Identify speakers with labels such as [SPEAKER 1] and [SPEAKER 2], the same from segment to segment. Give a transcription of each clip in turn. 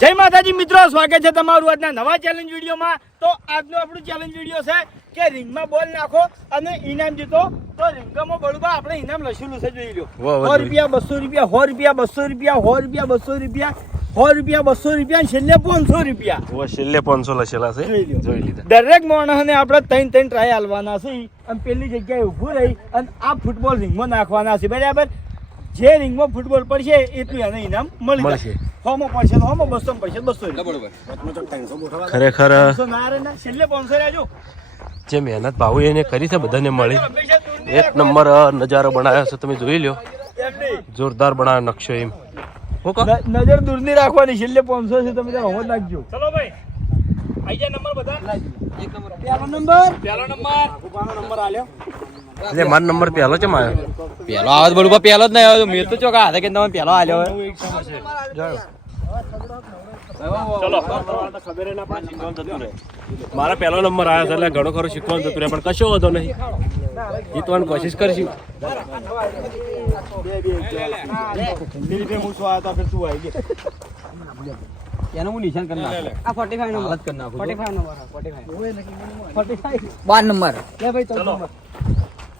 [SPEAKER 1] જય માતાજી મિત્રો સ્વાગત છે તમારું આજના નવા ચેલેન્જ વિડીયોમાં. તો આજનો આપણું ચેલેન્જ વીડિયો છે કે રિંગમાં બોલ નાખો અને ઇનામ જીતો. તો રિંગમાં બળવા આપણે ઇનામ લખેલું છે જોઈ લો. સો રૂપિયા બસો રૂપિયા સો રૂપિયા બસો રૂપિયા સો રૂપિયા બસો રૂપિયા સો રૂપિયા બસો રૂપિયા છેલ્લે પાંચસો રૂપિયા.
[SPEAKER 2] છેલ્લે પાંચસો લખેલા છે.
[SPEAKER 1] જોઈ
[SPEAKER 2] જોઈ લીધા.
[SPEAKER 1] દરેક માણસને આપણે ત્રણ ત્રણ ટ્રાય હાલવાના છે. અને પેલી જગ્યાએ ઊભું રહી અને આ ફૂટબોલ રિંગમાં નાખવાના છે. બરાબર? જે રિંગમાં ફૂટબોલ પડશે એટલું એને ઇનામ મળી
[SPEAKER 2] મળશે.
[SPEAKER 1] જશે હોમો પડશે તો હોમો બસો પડશે તો બસો રૂપિયા.
[SPEAKER 2] ખરેખર
[SPEAKER 1] ના રે ના છેલ્લે પાંચસો રહેજો
[SPEAKER 2] જે મહેનત ભાવુ એને કરી છે બધાને મળી. એક નંબર નજારો બનાવ્યો છે તમે જોઈ લ્યો. જોરદાર બનાવ્યો નકશો એમ. હું
[SPEAKER 1] દૂરની નજર દૂરની રાખવાની છેલ્લે પાંચસો છે તમે ત્યાં હોમો નાખજો. ચલો ભાઈ. આઈ જાય નંબર બધા. પહેલો નંબર. પહેલો નંબર. નંબર આલ્યો.
[SPEAKER 2] એટલે મારો નંબર પહેલો છે મારો.
[SPEAKER 3] પહેલો આવે તો બરોબર પહેલો જ નહીં આવ્યો તો મેં તો ચોક હાથે કે તમે પહેલો આલ્યો હોય.
[SPEAKER 2] મારા પહેલો નંબર આવ્યો છે એટલે ઘણો ખરો શીખવાનું જતું રહે પણ કશો વાંધો નહીં. જીતવાની કોશિશ કરશું.
[SPEAKER 1] દિલીપે હું તો ફિર તું આવી ગયો
[SPEAKER 3] એનું હું નિશાન કરી નાખું. આ 45 નંબર. કરી નાખું 45 નંબર 45
[SPEAKER 4] બાર નંબર.
[SPEAKER 1] લે ભાઈ ચલો.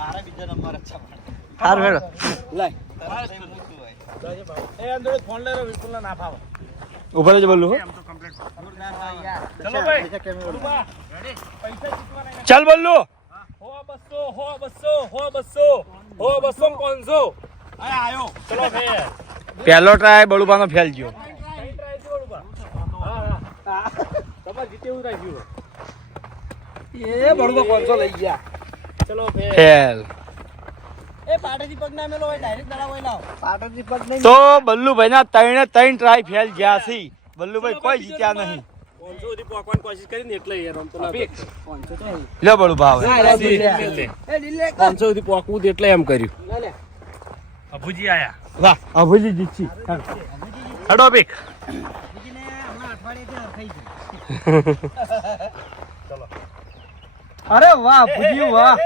[SPEAKER 4] પેલા
[SPEAKER 1] ઉપર ફાયસ કરે
[SPEAKER 4] સારું હેડો
[SPEAKER 1] એ અંદર ફોન લેરો વિપુલ ના ફાવ.
[SPEAKER 3] ઊભા રહેજો બોલું
[SPEAKER 1] ચલો ભાઈ. પૈસા જીતવાના ચાલ બોલ્લુ. હો. બસો હો બસો હો બસો હો બસો પાંચસો. આયો. ચલો ફેર
[SPEAKER 3] પહેલો ટ્રાય બળુબાનો ફેલ ગયો.
[SPEAKER 1] તમારે જીતે એવું રાખ્યું
[SPEAKER 3] એ બળુબા પાંચસો લઈ ગયા.
[SPEAKER 1] ચલો
[SPEAKER 3] ફેલ
[SPEAKER 4] એ પાટેથી પગ ના મેલો હોય ડાયરેક્ટ દડા હોય લાવ. પાટેથી પગ નહીં.
[SPEAKER 3] તો બલ્લુભાઈ ના ત્રણે ત્રણ ટ્રાય ફેલ ગયા છે. બલ્લુભાઈ કોઈ જીત્યા નહીં.
[SPEAKER 2] એટલે પાંચસો સુધી એમ કર્યું. અભુજી આયા.
[SPEAKER 1] વાહ અભુજી
[SPEAKER 2] હડો
[SPEAKER 3] અરે વાહ ભુજી વાહ.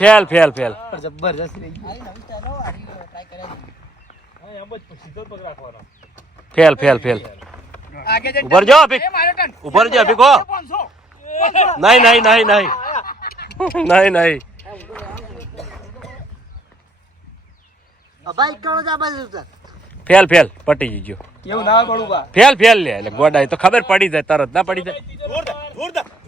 [SPEAKER 2] ફેલ ફેલ ફેલ.
[SPEAKER 3] જબરજસ્ત
[SPEAKER 2] ફેલ ફેલ ફેલ. ઉભર જો ઉભર જો
[SPEAKER 1] પાંચસો
[SPEAKER 2] નહીં નહીં નહીં નહીં. નહીં નહીં.
[SPEAKER 4] ભાઈ કરો જા બાજુ ઉતર.
[SPEAKER 2] ફેલ ફેલ. પટી ગયો
[SPEAKER 3] એવું ના પડું
[SPEAKER 2] ફેલ ફેલ લે. એટલે ગોડાય તો ખબર પડી જાય તરત ના પડી જાય.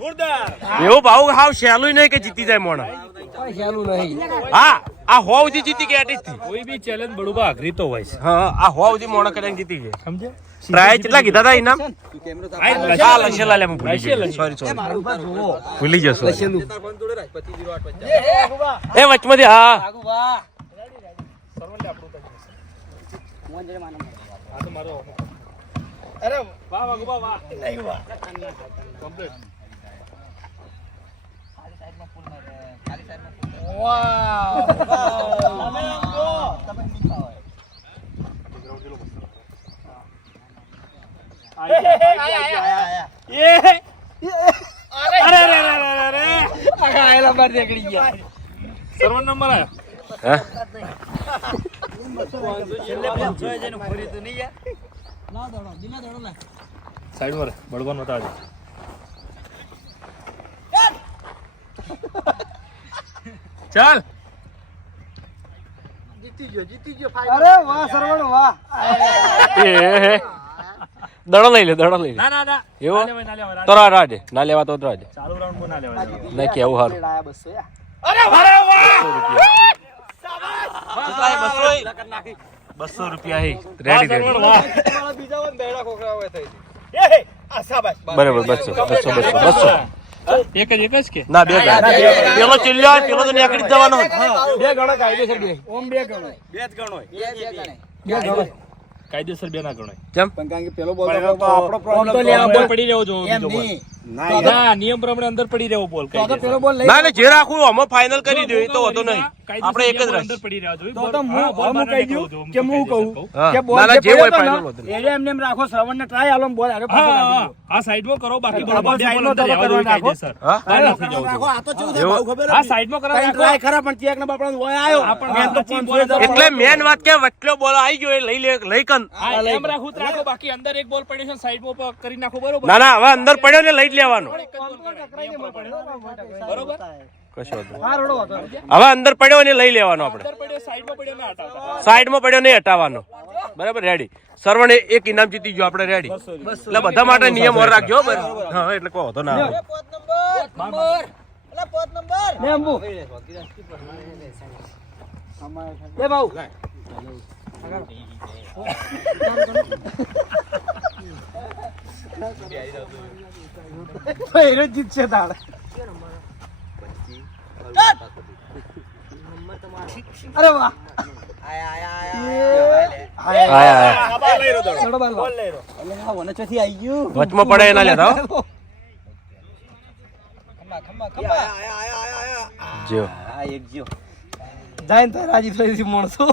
[SPEAKER 2] એવું ભાવ હાવ સહેલું નહીં કે જીતી જાય મોણા.
[SPEAKER 3] કોઈ સહેલું નહીં.
[SPEAKER 2] હા આ હો સુધી જીતી ગયા એટી થી
[SPEAKER 1] કોઈ બી ચેલેન્જ બડુબા અઘરી તો હોય છે.
[SPEAKER 2] હા આ હો સુધી મોણા કરીને જીતી ગયા
[SPEAKER 1] સમજે
[SPEAKER 2] પ્રાય કેટલા કીધા હતા ઇનામ? હા લશેલા લે હું ભૂલી ગયો. સોરી સોરી ભૂલી જશો.
[SPEAKER 3] લસેલું.
[SPEAKER 2] એ વચમાંથી હા.
[SPEAKER 1] અરે વાહ વાહ વાહ નહીં વાહ.
[SPEAKER 3] આયેલા બાર નીકળી ગયા
[SPEAKER 1] સર્વન નંબર
[SPEAKER 4] લા
[SPEAKER 1] સાઈડ પર બળવાનો બતાવજો. ચાલ.
[SPEAKER 4] જીતી ગયો જીતી ગયો
[SPEAKER 3] અરે વાહ સરવણ વાહ.
[SPEAKER 2] દડો લઈ લે દડો લઈ લે.
[SPEAKER 1] ના ના ના.
[SPEAKER 2] એવો?
[SPEAKER 1] ના લેવાય, ના લેવાય.
[SPEAKER 2] તો રા રાજે ના લેવા તો રાજે
[SPEAKER 1] ચાલુ રાઉન્ડ ના અરે અરે વાહ!
[SPEAKER 2] બસો રૂપિયા. હે. રેડી રેડી
[SPEAKER 3] બીજા વન બેડા ખોખરા હોય થઈ
[SPEAKER 1] એ હે, આ શાબાશ.
[SPEAKER 2] બરાબર બસો બસો બસો બસો.
[SPEAKER 1] એક જ એક જ કે?
[SPEAKER 2] ના બે ગણા. પેલો ચિલ્લ્યો પેલો તો નીકળી જવાનો
[SPEAKER 3] બે ગણો કાયદેસર બે.
[SPEAKER 1] ઓમ બે ગણો
[SPEAKER 3] બે ગણો
[SPEAKER 1] કાયદેસર બે ના ગણાય.
[SPEAKER 2] કેમ?
[SPEAKER 4] પણ કારણ કે પેલો બોલ આપણો
[SPEAKER 1] પ્રોબ્લેમ
[SPEAKER 4] તો
[SPEAKER 1] અંદર પડી રહ્યો જો
[SPEAKER 4] એમ
[SPEAKER 1] બીજો બોલ.
[SPEAKER 4] નહીં.
[SPEAKER 1] ના નિયમ પ્રમાણે અંદર પડી રહેવો બોલ
[SPEAKER 4] તો તો પેલો બોલ લઈ
[SPEAKER 2] ના એટલે જે ફાઇનલ કરી તો નહીં. આપણે એક જ રાખ
[SPEAKER 1] અંદર પડી રહ્યા જોઈએ.
[SPEAKER 4] તો હું
[SPEAKER 1] હું
[SPEAKER 4] કહી દઉં કે હું કહું. કે બોલ
[SPEAKER 2] ના,
[SPEAKER 4] જે
[SPEAKER 2] હોય
[SPEAKER 4] એમને એમ રાખો આલો બોલ
[SPEAKER 1] કરો બાકી
[SPEAKER 4] રાખો, આ તો ચેવું છે, બહુ ખબર
[SPEAKER 1] આ કરો
[SPEAKER 4] ખરા પણ આયો. મેન તો
[SPEAKER 1] હા, બોલ
[SPEAKER 2] એટલે મેન વાત કે વટલો બોલ આવી ગયો એ લઈ લે લઈ કન.
[SPEAKER 1] એમ રાખવું રાખો બાકી અંદર એક બોલ પડ્યો છે સાઈડમાં પર કરી નાખો બરોબર
[SPEAKER 2] ના ના હવે અંદર પડ્યો ને લઈ જ લેવાનો.
[SPEAKER 1] બરોબર.
[SPEAKER 2] વાંધો. હવે અંદર પડ્યો ને લઈ લેવાનો આપણે.
[SPEAKER 1] અંદર પડ્યો સાઈડમાં પડ્યો ના હટાવતા.
[SPEAKER 2] સાઈડમાં પડ્યો નહીં હટાવવાનો. બરાબર રેડી સરવણ એક ઇનામ જીતી ગયો આપણે રેડી એટલે બધા માટે નિયમ ઓર રાખજો બરાબર. હા એટલે કહો તો ના આવે.
[SPEAKER 4] ભાઉ. તો હીરો જીતશે તારે. અરે વાહ. ગયું.
[SPEAKER 2] વચમાં પડે એના લેતા હો. જો
[SPEAKER 4] જાય ને તો રાજી થઈ માણસો.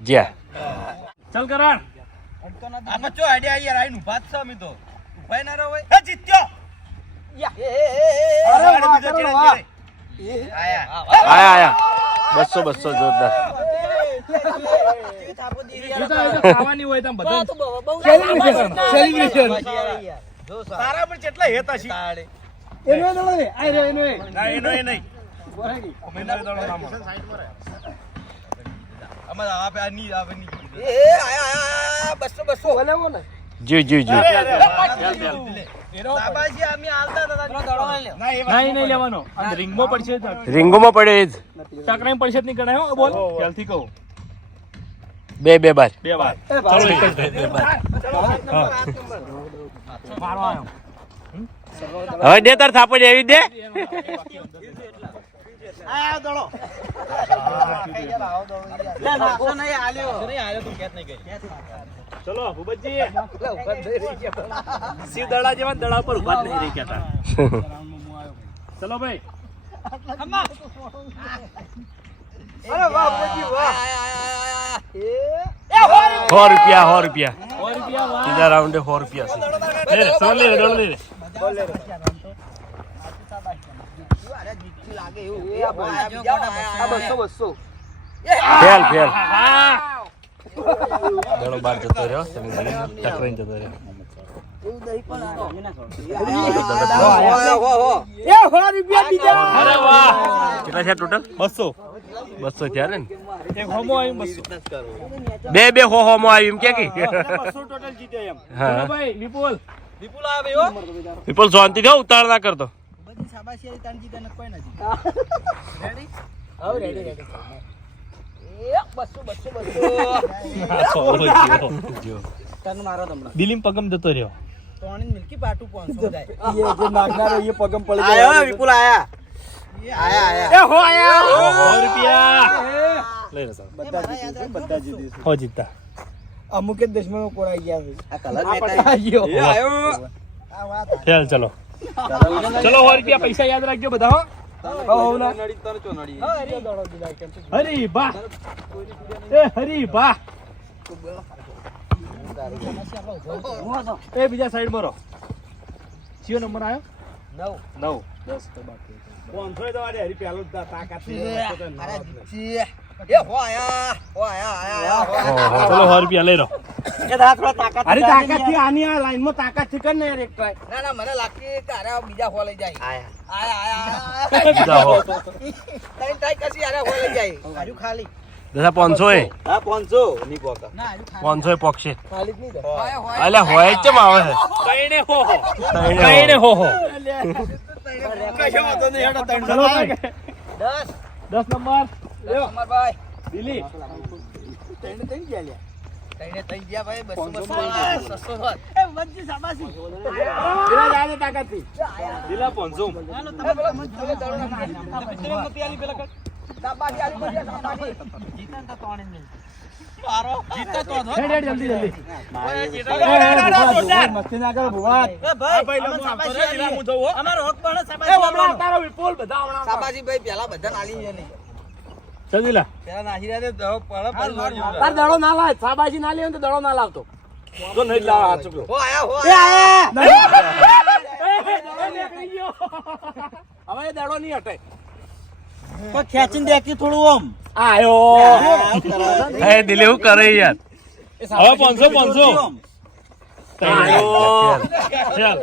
[SPEAKER 2] જ્યાં.
[SPEAKER 1] ચાલ કરણ
[SPEAKER 4] આમાં ચો આઈડિયા યાર આઈને ઊભા જ છો અમે તો ઊભા ના રહો હોય હે જીત્યો
[SPEAKER 2] બસો બસો જોરદાર
[SPEAKER 1] ખાવાની હોય તો બધા
[SPEAKER 4] તારા પર કેટલા હેત હશે એનો એ એ આઈ રહ્યો એનો એ
[SPEAKER 1] ના એનો એ નહીં
[SPEAKER 4] બોરાગી.
[SPEAKER 1] એ દડો ના મળે.
[SPEAKER 4] બોલે બોલે
[SPEAKER 2] જી જી જી
[SPEAKER 1] જી રિંગમાં પડશે જ.
[SPEAKER 2] રીંગોમાં જ
[SPEAKER 1] ટકરાઈ પડશે જ નહીં ગણાય હો બોલ ખ્યાલથી કહું
[SPEAKER 2] બે બે બાર
[SPEAKER 1] બે
[SPEAKER 4] બાર
[SPEAKER 1] ચલો એક જ બે. આવ્યો
[SPEAKER 2] હવે દે તાર થાપો જ એવી દે.
[SPEAKER 4] આયા દળો લે નાખો નહીં આલ્યો.
[SPEAKER 1] ચલો ભૂપતજી. શિવ દડા જેવા દડા પર ઊભા નહીં રહી કહેતા. ચલો ભાઈ.
[SPEAKER 4] અરે વાહ પછી વાહ.
[SPEAKER 2] સો રૂપિયા સો રૂપિયા. ત્રીજા રાઉન્ડે સો રૂપિયા છે.
[SPEAKER 1] લે લે, લે.
[SPEAKER 4] બસો
[SPEAKER 2] ફેલ ફેલ. દડો બાર જતો રહ્યો તમે જતો રહ્યો
[SPEAKER 4] એ સો રૂપિયા બીજા
[SPEAKER 1] અરે વાહ
[SPEAKER 2] કેટલા છે ટોટલ
[SPEAKER 1] બસો.
[SPEAKER 2] બસો ત્યારે ને? બે બે હો હોમો માં આવ્યું કે કે?
[SPEAKER 4] ટોટલ જીતે એમ.
[SPEAKER 2] હા.
[SPEAKER 1] ભાઈ વિપુલ
[SPEAKER 4] વિપુલ આવે હો.
[SPEAKER 2] વિપુલ શાંતિ થયો? ઉતાર ના કરતો.
[SPEAKER 4] બધી શાબાશી તાન જીતા ને કોઈ નથી. રેડી હા રેડી રેડી એ બસો બસો બસો.
[SPEAKER 2] જો.
[SPEAKER 4] તન મારો તમણા
[SPEAKER 1] દિલીમ પગમ જતો રહ્યો.
[SPEAKER 4] મિલકી પાટુ 500 જાય. એ જે નાગનારો એ પગમ પડી આયા વિપુલ આયા. આયા આયા. એ હો આયા.
[SPEAKER 1] સો રૂપિયા. લઈ લો
[SPEAKER 4] બધા જીતી બધા જીતે
[SPEAKER 1] હો જીતતા.
[SPEAKER 4] અમુક જ દુશ્મનો કોરાઈ ગયા છે આ કલર મેકા ગયો. એ આયો. આ વાત
[SPEAKER 1] ચાલ ચલો. ચલો હો રૂપિયા પૈસા યાદ રાખજો બધા હો. હરી બા એ હરી બા એ બીજા સાઈડમાં રહો. કયો નંબર આવ્યો
[SPEAKER 4] નવ.
[SPEAKER 1] નવ. દસ તો બાકી.
[SPEAKER 4] અરે જીતી એ હો આયા હો આયા આયા આયા
[SPEAKER 1] ચલો સો રૂપિયા લઈ
[SPEAKER 4] તાકાત અરે તાકાતથી આની આ લાઈનમાં તાકાતથી કર ને યાર એક ટ્રાય ના ના મને લાગતી અરે બીજા હો લઈ જાય. આયા. આયા આયા
[SPEAKER 2] બીજા હો.
[SPEAKER 4] ત્રણ ટ્રાય કરશી અરે હો લઈ જાય. આજુ ખાલી.
[SPEAKER 2] દસા પાંચસો એ.
[SPEAKER 4] હા 500 ની પોકા. ના આજુ ખાલી.
[SPEAKER 2] પાંચસો એ પોક્ષે
[SPEAKER 4] ખાલી જ નહીં દે હોય હોય
[SPEAKER 2] અલ્યા હોય જ ચમ આવે છે?
[SPEAKER 1] કઈને હો હો.
[SPEAKER 2] તઈને હો.
[SPEAKER 1] કઈને હો હો.
[SPEAKER 4] કશો વાંધો નહીં હેડો ત્રણ
[SPEAKER 1] ચલો ભાઈ.
[SPEAKER 4] 10
[SPEAKER 1] દસ નંબર.
[SPEAKER 4] લ્યો. અમર ભાઈ
[SPEAKER 1] દિલીપ.
[SPEAKER 4] ત્રણ ત્રણ ગયા લ્યા. ત્રણે ત્રણ ગયા ભાઈ 200 200 600 એ વચ્ચે શાબાશી.
[SPEAKER 1] દિલા જાને તાકાતથી દિલા પાંચસો.
[SPEAKER 4] તમે પેલા તમે દડો ના તમે મતી આલી પેલા ભુવા ભાઈ પેલા બધા નાલી છે નહીં
[SPEAKER 1] સજીલા
[SPEAKER 4] પેલા રહ્યા દડો
[SPEAKER 3] દડો ના લાવ સાબાજી ના લે તો દડો ના લાવતો
[SPEAKER 1] તો નહીં લાવ હાથ ચૂકલો
[SPEAKER 4] હો આયા હો આયા
[SPEAKER 3] હવે દડો નહીં હટે
[SPEAKER 4] ખેંચીને દેખી થોડું ઓમ
[SPEAKER 3] આયો
[SPEAKER 2] દિલે હું કરે યાર
[SPEAKER 1] હવે પાંચસો પાંચસો ચાલ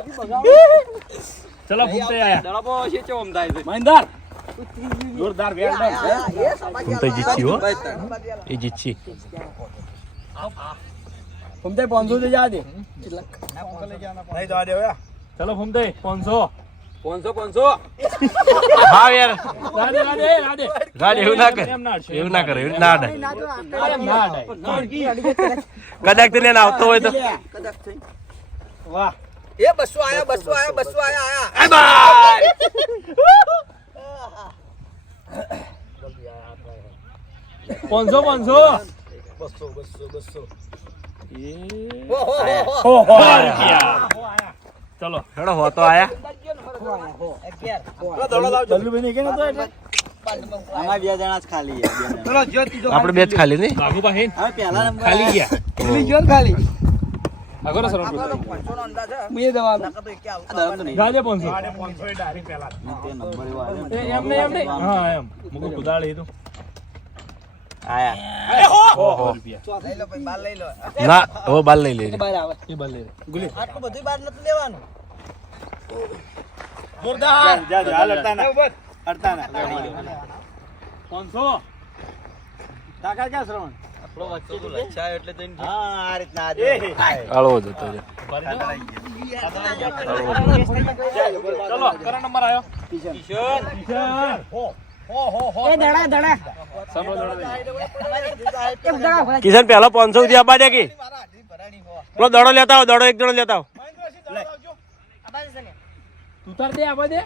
[SPEAKER 1] ચલો ફૂટતે આયા
[SPEAKER 3] દડો બહુ છે ચોમ થાય છે મહેન્દર
[SPEAKER 1] જોરદાર વેલ
[SPEAKER 2] હું તો જીતછી હો. એ જીતછી
[SPEAKER 3] ફમતે 500 દે જા દે.
[SPEAKER 1] નહીં તો દે હવે ચલો ફૂમતે પાંચસો.
[SPEAKER 3] 500 500
[SPEAKER 2] હા યાર
[SPEAKER 3] રાધે રાધે રાધે.
[SPEAKER 2] રાજ એવું ના કર.
[SPEAKER 1] એમ ના અડશે.
[SPEAKER 2] એવું ના કરે ના અડાય. કદાચ તને આવતો હોય તો.
[SPEAKER 1] વાહ.
[SPEAKER 4] એ બસો આયા બસો આયા બસો આયા આયા.
[SPEAKER 1] પાંચસો પાંચસો
[SPEAKER 4] બસો બસો હો હો
[SPEAKER 1] હો રૂપિયા ચલો
[SPEAKER 2] હેડો હો તો આયા
[SPEAKER 4] અમાર બે જણા જ ખાલી છે, બે જણા.
[SPEAKER 2] આપણે બે જ ખાલી નહીં
[SPEAKER 1] ગયા
[SPEAKER 3] ખાલી
[SPEAKER 1] આગળ સર
[SPEAKER 4] એકે આવતા
[SPEAKER 1] ગાજે પાંચસો
[SPEAKER 4] તે નંબર એવો આવ્યો ને.
[SPEAKER 1] એમ નહીં એમ નહીં હા એમ મુકુ કુદાળી તો
[SPEAKER 2] ઓહો.
[SPEAKER 4] લઈ લો ભાઈ, બાર લઈ લો.
[SPEAKER 2] ના હવે લઈ
[SPEAKER 1] લે.
[SPEAKER 4] આટલું બધું બાર નથી લેવાનું.
[SPEAKER 1] જોરદાર! પાંચસો.
[SPEAKER 4] આપણો વચ્ચે તો લચ્છાયો એટલે તો એને- રીતના આ રીતે.
[SPEAKER 2] આળવો જતો
[SPEAKER 1] ચલો કરા નંબર આવ્યો
[SPEAKER 3] દડા દડા. દડા
[SPEAKER 2] કિશન પહેલા પાંચસો સુધી આપવા દે કે. પેલો દડો લેતા આવો દડો એક જણો લેતા આવો.
[SPEAKER 3] ઉતાર દે આવા દે.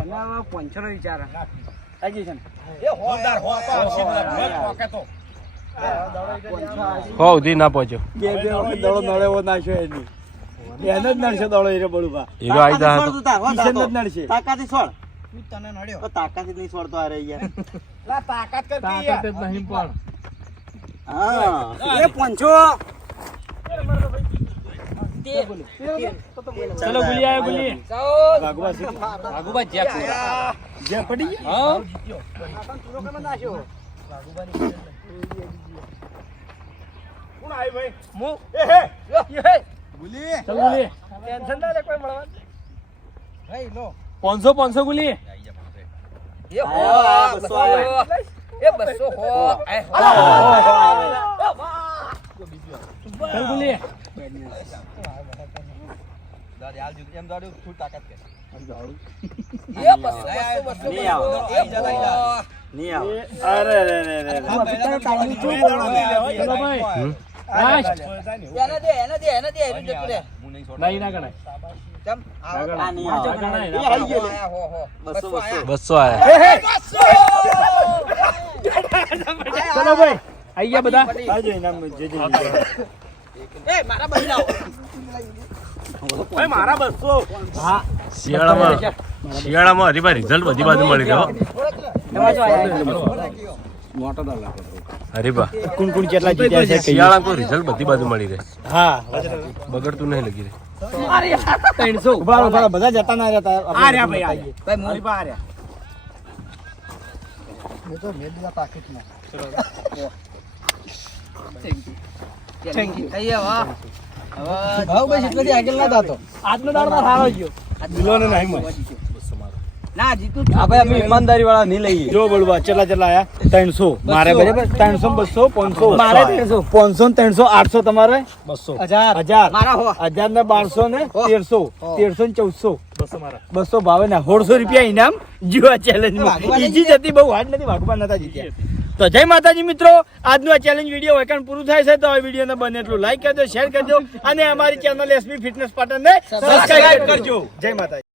[SPEAKER 3] એના નો વિચાર
[SPEAKER 4] હો.
[SPEAKER 2] પહોંચ્યો.
[SPEAKER 5] બે બે દડો નળે એવો નાખ્યો એની. એને જ નડશે દડો એ બળુભા.
[SPEAKER 2] હીરો આવી જા
[SPEAKER 5] કિશન જ નડશે.
[SPEAKER 4] તાકાતથી છોડ. હું તને નડ્યો. તો જ નહીં છોડતો આ રહી યાર.
[SPEAKER 1] તાકાત જ નહીં પણ.
[SPEAKER 4] હા.
[SPEAKER 3] એ પંચો
[SPEAKER 1] ચલો ગુલી આયો ગુલી
[SPEAKER 5] ભાગવા છે
[SPEAKER 3] આગુબા પૂરા.
[SPEAKER 5] જે પડી ગયા?
[SPEAKER 3] હા.
[SPEAKER 1] કોણ ભાઈ
[SPEAKER 4] હું.
[SPEAKER 1] ચલો ગુલી
[SPEAKER 3] ટેન્શન ના લે
[SPEAKER 4] ભાઈ લો.
[SPEAKER 1] પાંચસો પાંચસો ગુલી
[SPEAKER 4] એ હે. આયા. એ હો.
[SPEAKER 1] ચલ ગુલી
[SPEAKER 5] ટેન્શન ના લે કોઈ
[SPEAKER 1] ચલો ભાઈ લાસ્ટ
[SPEAKER 4] એને પાંચસો ગુલી દે, એને દે, એને જતું
[SPEAKER 1] નહીં ના ગણાય.
[SPEAKER 4] ગયો. બસો
[SPEAKER 1] ચલો ભાઈ આઈ ગયા બધા
[SPEAKER 5] આજો ઇનામ જે જે
[SPEAKER 4] એ, મારા બહેન આવો.
[SPEAKER 1] ભાઈ મારા બસો.
[SPEAKER 2] શિયાળામાં શિયાળામાં હરીભાઈ રિઝલ્ટ બધી બાજુ મળી
[SPEAKER 5] દલા
[SPEAKER 2] હરીભા
[SPEAKER 5] કુણ કુણ કેટલા જીત્યા છે
[SPEAKER 2] શિયાળામાં રિઝલ્ટ બધી બાજુ મળી રહે.
[SPEAKER 5] હા.
[SPEAKER 2] બગડતું નહીં લગી રહે.
[SPEAKER 3] ત્રણસો.
[SPEAKER 5] ઊભા ઊભા બધા જતા ના રહેતા.
[SPEAKER 1] આ રહ્યા ભાઈ આ રહ્યા.
[SPEAKER 4] ભાઈ, હું-
[SPEAKER 1] હરીભા આ રહ્યા.
[SPEAKER 4] કહીએ, વાહ.
[SPEAKER 3] ભાવ બસ એટલેથી આગળ ના થતો આજનો દાડો તો સારો ગયો.
[SPEAKER 1] દિલોને નહીં મળે.
[SPEAKER 4] ના જીતું
[SPEAKER 3] આ અમે ઈમાનદારી વાળા નહીં લઈએ.
[SPEAKER 5] જો બોલવા કેટલા કેટલા આયા. ત્રણસો. મારે બરાબર? ત્રણસો બસો પાંચસો.
[SPEAKER 3] મારે 300.
[SPEAKER 5] પાંચસો ને ત્રણસો આઠસો તમારે?
[SPEAKER 1] બસો.
[SPEAKER 3] હજાર.
[SPEAKER 5] હજાર. હજાર ને બારસો ને તેરસો. તેરસો ને ચૌદસો.
[SPEAKER 1] બસો
[SPEAKER 5] ભાવે ના. સોળસો રૂપિયા ઇનામ જીવા ચેલેન્જ ઈજી જતી બહુ હાર્ડ નથી વાઘુબા નતા જીત્યા. તો જય માતાજી મિત્રો. આજનું આ ચેલેન્જ વીડિયો વેકન પૂરું થાય છે. તો આ વિડીયોને બને એટલું લાઈક કરજો શેર કરજો અને અમારી ચેનલ એસબી ફિટનેસ પાટણને સબસ્ક્રાઇબ કરજો. જય માતાજી.